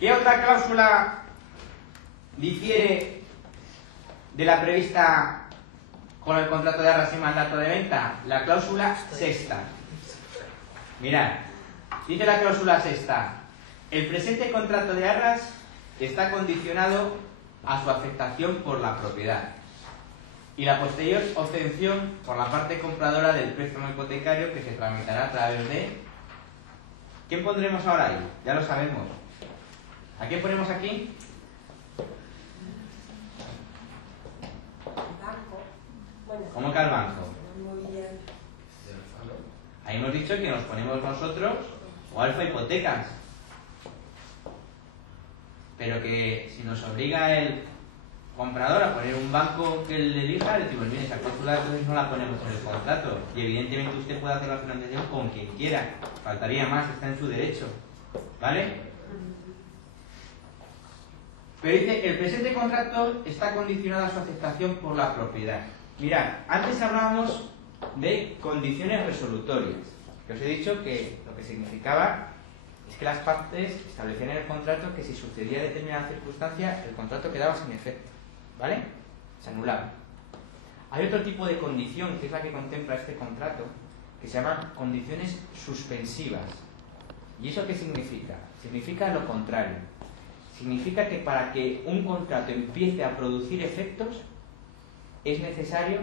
¿Qué otra cláusula difiere de la prevista con el contrato de arras y mandato de venta? La cláusula sexta. Mirad, dice la cláusula sexta: el presente contrato de arras está condicionado a su aceptación por la propiedad y la posterior obtención por la parte compradora del préstamo hipotecario, que se tramitará a través de... ¿Quién pondremos ahora ahí? Ya lo sabemos. ¿A quién ponemos aquí? ¿Cómo que al banco? Ahí hemos dicho que nos ponemos nosotros o Alfa Hipotecas. Pero que si nos obliga el comprador a poner un banco que le elija, le decimos, mire, esa cláusula entonces no la ponemos en el contrato. Y evidentemente usted puede hacer la financiación con quien quiera. Faltaría más, está en su derecho. ¿Vale? Pero dice, el presente contrato está condicionado a su aceptación por la propiedad. Mirad, antes hablábamos de condiciones resolutorias, que os he dicho que lo que significaba es que las partes establecían en el contrato que si sucedía determinada circunstancia, el contrato quedaba sin efecto, ¿vale? Se anulaba. Hay otro tipo de condición, que es la que contempla este contrato, que se llama condiciones suspensivas. ¿Y eso qué significa? Significa lo contrario. Significa que para que un contrato empiece a producir efectos, es necesario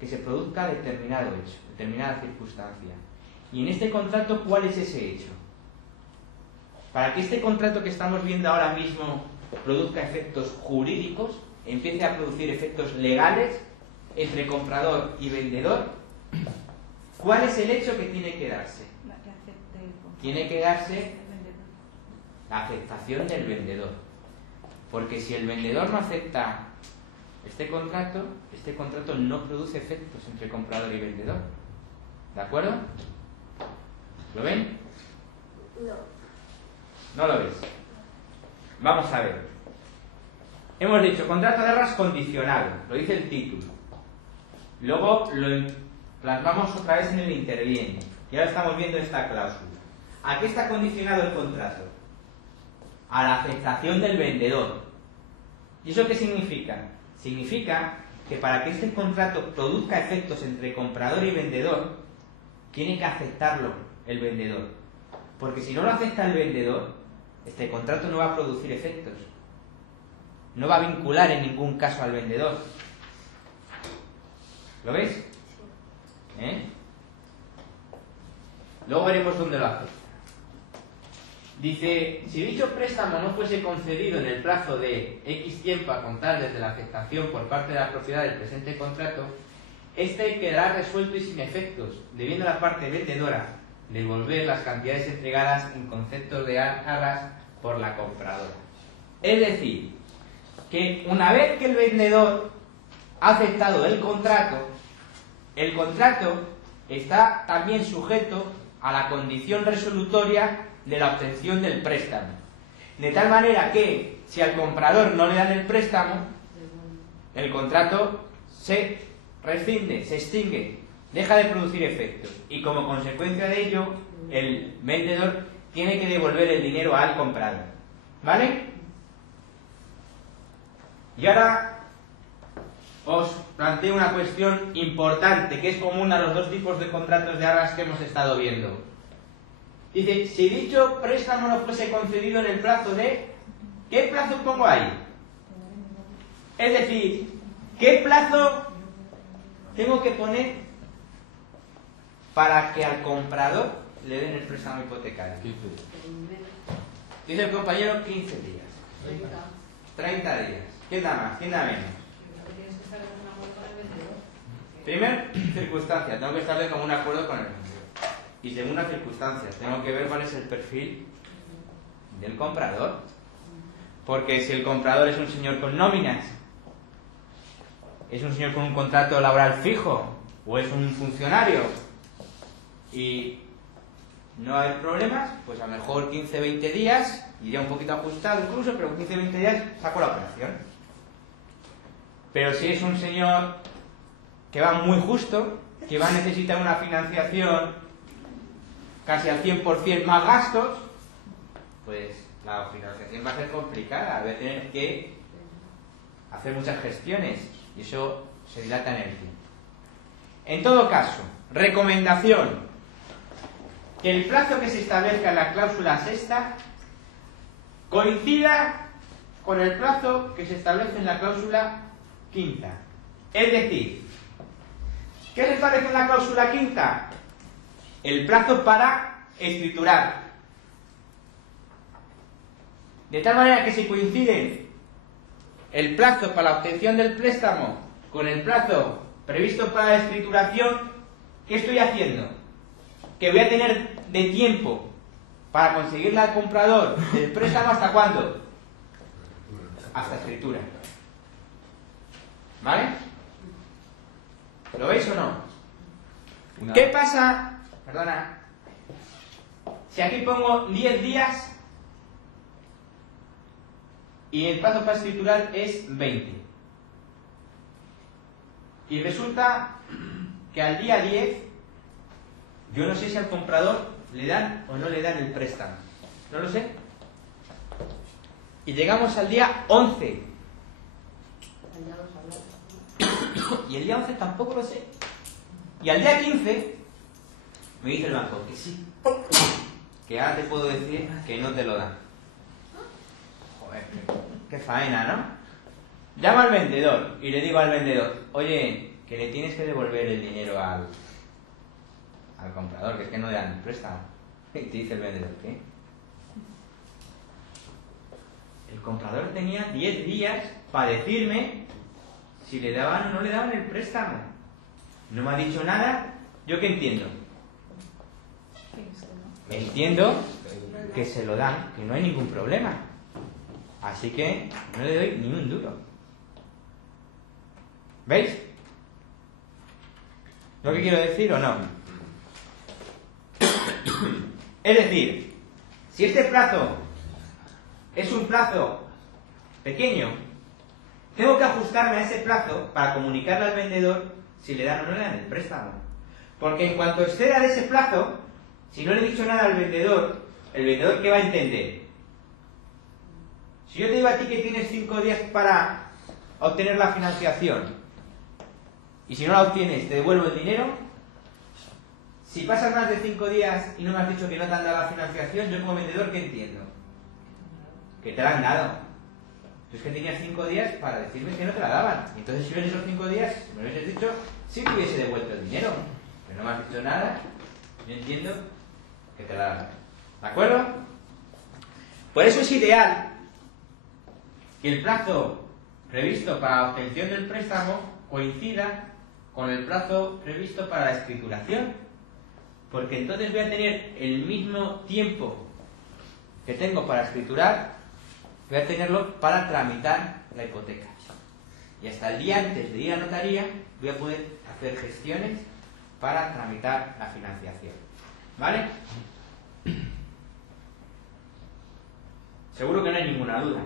que se produzca determinado hecho, determinada circunstancia. Y en este contrato, ¿cuál es ese hecho? Para que este contrato que estamos viendo ahora mismo produzca efectos jurídicos, empiece a producir efectos legales entre comprador y vendedor, ¿cuál es el hecho que tiene que darse? Tiene que darse la aceptación del vendedor. Porque si el vendedor no acepta este contrato no produce efectos entre comprador y vendedor. ¿De acuerdo? ¿Lo ven? No lo ves. Vamos a ver. Hemos dicho contrato de arras condicionado, lo dice el título. Luego lo plasmamos otra vez en el interviene. Y ahora estamos viendo esta cláusula. ¿A qué está condicionado el contrato? A la aceptación del vendedor. ¿Y eso qué significa? Significa que para que este contrato produzca efectos entre comprador y vendedor, tiene que aceptarlo el vendedor. Porque si no lo acepta el vendedor, este contrato no va a producir efectos. No va a vincular en ningún caso al vendedor. ¿Lo ves? Luego veremos dónde lo hace. Dice, si dicho préstamo no fuese concedido en el plazo de X tiempo a contar desde la aceptación por parte de la propiedad del presente contrato, este quedará resuelto y sin efectos, debiendo la parte vendedora devolver las cantidades entregadas en conceptos de arras por la compradora. Es decir, que una vez que el vendedor ha aceptado el contrato está también sujeto a la condición resolutoria de la obtención del préstamo. De tal manera que, si al comprador no le dan el préstamo, el contrato se rescinde, se extingue, deja de producir efectos. Y como consecuencia de ello, el vendedor tiene que devolver el dinero al comprador. ¿Vale? Y ahora os planteo una cuestión importante, que es común a los dos tipos de contratos de arras que hemos estado viendo. Dice, si dicho préstamo no fuese concedido en el plazo de... ¿Qué plazo pongo ahí? Es decir, ¿qué plazo tengo que poner para que al comprador le den el préstamo hipotecario? Dice el compañero 15 días. 30 días. ¿Quién da más? ¿Quién da menos? Primera circunstancia, tengo que establecer como un acuerdo con el vendedor. Y segunda circunstancia, tengo que ver cuál es el perfil del comprador. Porque si el comprador es un señor con nóminas, es un señor con un contrato laboral fijo, o es un funcionario, y no hay problemas, pues a lo mejor 15-20 días, iría un poquito ajustado incluso, pero 15-20 días saco la operación. Pero si es un señor que va muy justo, que va a necesitar una financiación casi al 100% más gastos, pues la financiación va a ser complicada, voy a tener que hacer muchas gestiones y eso se dilata en el tiempo. En todo caso, recomendación: que el plazo que se establezca en la cláusula sexta coincida con el plazo que se establece en la cláusula quinta. Es decir, ¿qué se establece en la cláusula quinta? El plazo para escriturar. De tal manera que si coincide el plazo para la obtención del préstamo con el plazo previsto para la escrituración, ¿qué estoy haciendo? Que voy a tener de tiempo para conseguirle al comprador el préstamo, ¿hasta cuándo? Hasta escritura. ¿Vale? ¿Lo veis o no? ¿Qué pasa? Perdona. Si aquí pongo 10 días y el plazo para escriturar es 20. Y resulta que al día 10 yo no sé si al comprador le dan o no le dan el préstamo. No lo sé. Y llegamos al día 11. Y el día 11 tampoco lo sé. Y al día 15 me dice el banco que sí. Que ahora te puedo decir que no te lo dan. Joder, qué faena, ¿no? Llamo al vendedor y le digo al vendedor: oye, que le tienes que devolver el dinero al comprador, que es que no le dan el préstamo. Y te dice el vendedor: ¿qué? El comprador tenía 10 días para decirme si le daban o no le daban el préstamo. No me ha dicho nada. ¿Yo qué entiendo? Entiendo que se lo dan, que no hay ningún problema. Así que no le doy ni un duro. ¿Veis lo que quiero decir o no? Es decir, si este plazo es un plazo pequeño, tengo que ajustarme a ese plazo para comunicarle al vendedor si le dan o no le dan el préstamo. Porque en cuanto exceda de ese plazo, si no le he dicho nada al vendedor, ¿el vendedor qué va a entender? Si yo te digo a ti que tienes 5 días para obtener la financiación y si no la obtienes te devuelvo el dinero, si pasan más de 5 días y no me has dicho que no te han dado la financiación, yo como vendedor, ¿qué entiendo? Que te la han dado. Tú es que tenías 5 días para decirme que no te la daban. Y entonces si en esos 5 días me lo hubieses dicho, sí te hubiese devuelto el dinero. Pero no me has dicho nada, yo entiendo que te la dan. ¿De acuerdo? Por eso es ideal que el plazo previsto para la obtención del préstamo coincida con el plazo previsto para la escrituración. Porque entonces voy a tener el mismo tiempo que tengo para escriturar, voy a tenerlo para tramitar la hipoteca. Y hasta el día antes de ir a notaría voy a poder hacer gestiones para tramitar la financiación. ¿Vale? Seguro que no hay ninguna duda.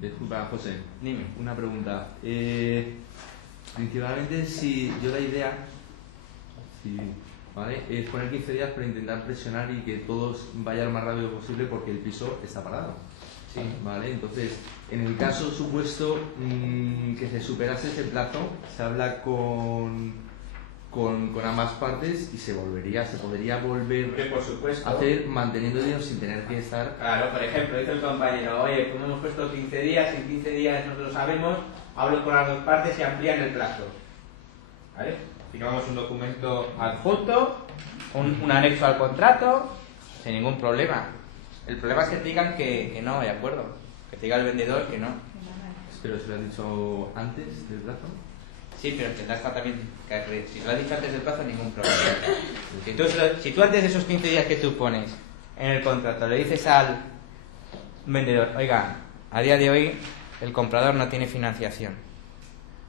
Disculpa, José. Dime. Una pregunta. Principalmente, si yo la idea, ¿vale?, es poner 15 días para intentar presionar y que todos vayan lo más rápido posible porque el piso está parado. Sí. ¿Vale? Entonces, en el caso supuesto que se superase ese plazo, se habla con ambas partes y se podría volver Por supuesto. a hacer manteniendo dinero sin tener que estar... Claro, por ejemplo, dice el compañero: oye, como hemos puesto 15 días, en 15 días nosotros sabemos, hablo con las dos partes y amplían el plazo. ¿Vale? Firmamos un documento adjunto, un anexo al contrato, sin ningún problema. El problema es que te digan que no hay acuerdo, que te diga el vendedor que no. Pero se lo han dicho antes del plazo. Sí, pero tendrás también que, si lo has dicho antes del plazo, ningún problema. Si tú antes de esos 15 días que tú pones en el contrato le dices al vendedor: oiga, a día de hoy el comprador no tiene financiación,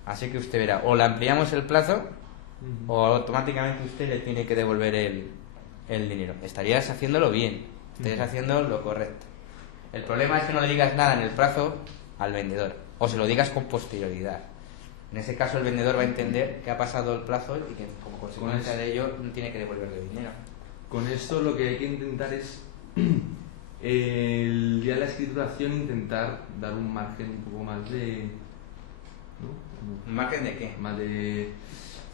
así que usted verá, o le ampliamos el plazo o automáticamente usted le tiene que devolver el dinero. Estarías haciéndolo bien, estarías haciendo lo correcto. El problema es que no le digas nada en el plazo al vendedor, o se lo digas con posterioridad. En ese caso el vendedor va a entender que ha pasado el plazo y que como consecuencia de ello no tiene que devolverle el dinero. Con esto lo que hay que intentar es el día de la escrituración intentar dar un margen un poco más de... ¿no? ¿Un margen de qué? Más de...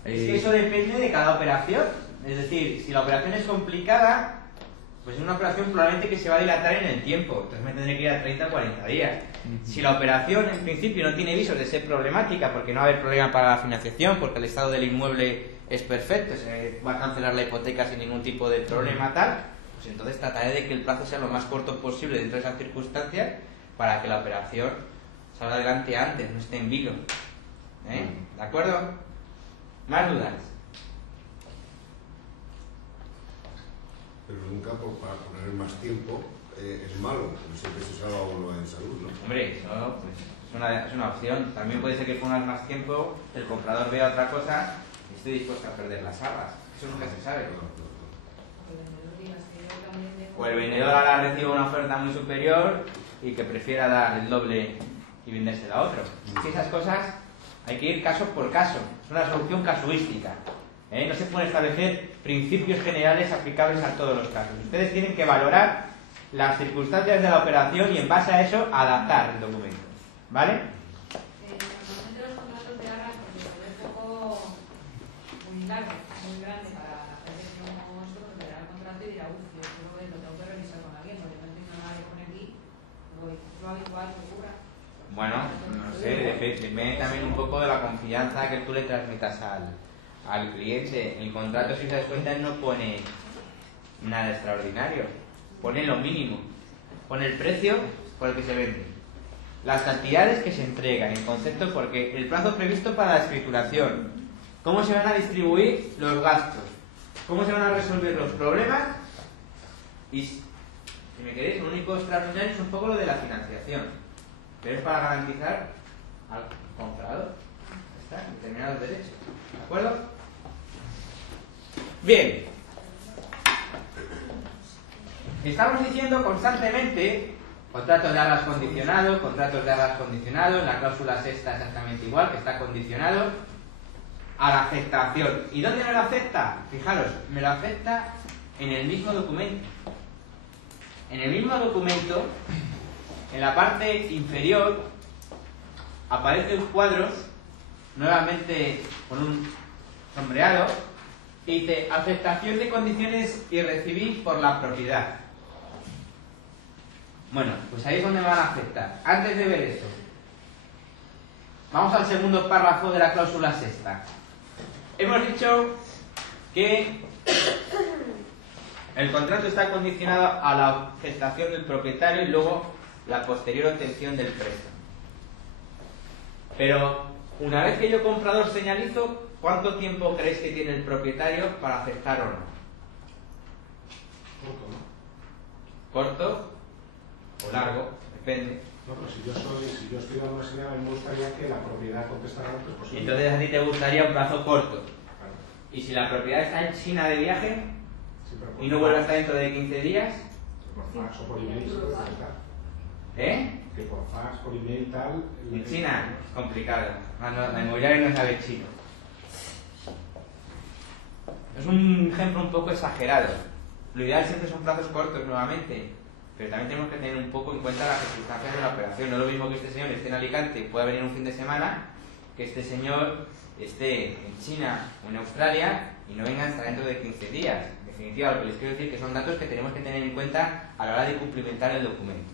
Es que eso depende de cada operación. Es decir, si la operación es complicada, pues es una operación probablemente que se va a dilatar en el tiempo. Entonces me tendré que ir a 30 o 40 días. Si la operación en principio no tiene visos de ser problemática, porque no va a haber problema para la financiación, porque el estado del inmueble es perfecto, se va a cancelar la hipoteca sin ningún tipo de problema tal, pues entonces trataré de que el plazo sea lo más corto posible dentro de esas circunstancias para que la operación salga adelante antes, no esté en vilo. ¿De acuerdo? ¿Más dudas? Pero nunca para poner más tiempo es malo, no siempre se salva uno en salud, ¿no? Hombre, eso pues, es una opción. También puede ser que pongas más tiempo, el comprador vea otra cosa y esté dispuesto a perder las arras. Eso nunca se sabe. O el vendedor ahora recibe una oferta muy superior y que prefiera dar el doble y vendérsela a otro. Es que esas cosas hay que ir caso por caso. Es una solución casuística. No se pueden establecer principios generales aplicables a todos los casos. Ustedes tienen que valorar las circunstancias de la operación y en base a eso adaptar el documento. ¿Vale? Normalmente los contratos de arras, porque se ve un poco muy largo, muy grande para la gente que no como nosotros, verá el contrato y dirá, uff, yo creo que lo tengo que revisar con alguien, porque no entiendo nada de poner aquí, lo habitual que ocurra. Bueno, no sé, depende también un poco de la confianza que tú le transmitas al cliente. El contrato, si te das cuenta, no pone nada extraordinario, pone lo mínimo, pone el precio por el que se vende, las cantidades que se entregan, el concepto, porque el plazo previsto para la escrituración, cómo se van a distribuir los gastos, cómo se van a resolver los problemas y, si me queréis, lo único extraordinario es un poco lo de la financiación, pero es para garantizar al comprador determinados derechos. ¿De acuerdo? Bien. Estamos diciendo constantemente contratos de arras condicionado, en la cláusula sexta exactamente igual, que está condicionado a la aceptación. ¿Y dónde me lo acepta? Fijaros, me lo acepta en el mismo documento. En el mismo documento, en la parte inferior, aparecen cuadros, nuevamente con un sombreado, y dice aceptación de condiciones y recibir por la propiedad. Bueno, pues ahí es donde me van a aceptar. Antes de ver eso, vamos al segundo párrafo de la cláusula sexta. Hemos dicho que el contrato está condicionado a la aceptación del propietario y luego la posterior obtención del préstamo. Pero una vez que yo comprador señalizo, ¿cuánto tiempo creéis que tiene el propietario para aceptar o no? ¿Corto o largo? Depende. No, pero si yo estoy dando una señal, a mí me gustaría que la propiedad contestara lo antes posible. Entonces a ti te gustaría un plazo corto. Claro. Y si la propiedad está en China de viaje Sí, pero y no vuelve hasta dentro de 15 días, por fax o por email se puede contestar. Que por fax, por email y tal... En China es complicado. La inmobiliaria no sabe chino. Es un ejemplo un poco exagerado. Lo ideal siempre son plazos cortos nuevamente, pero también tenemos que tener un poco en cuenta las circunstancias de la operación. No es lo mismo que este señor esté en Alicante, pueda venir un fin de semana, que este señor esté en China o en Australia y no venga hasta dentro de 15 días. En definitiva, lo que les quiero decir es que son datos que tenemos que tener en cuenta a la hora de cumplimentar el documento.